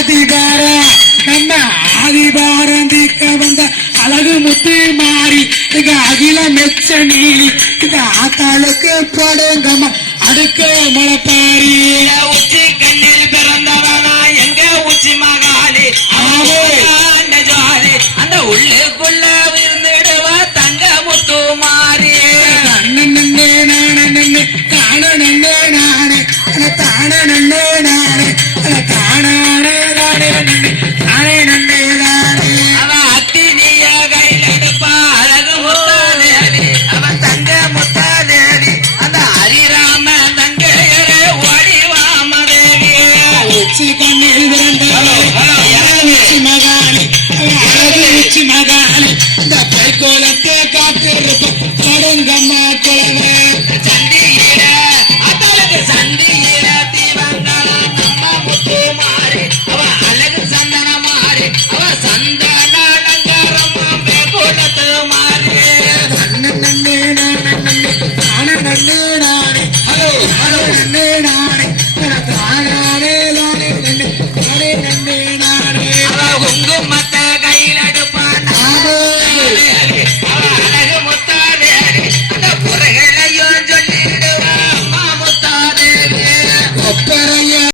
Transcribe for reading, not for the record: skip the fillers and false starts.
ஆதிபாரம் நம்ம ஆதிபாரம் தீக்க வந்த அழகு முத்து மாறி இங்க அகில மெச்ச நீலி இந்த ஆத்தாளுக்கு போடுங்கம்மா அடுக்க முளைப்பாரி உச்சி கண்ணில்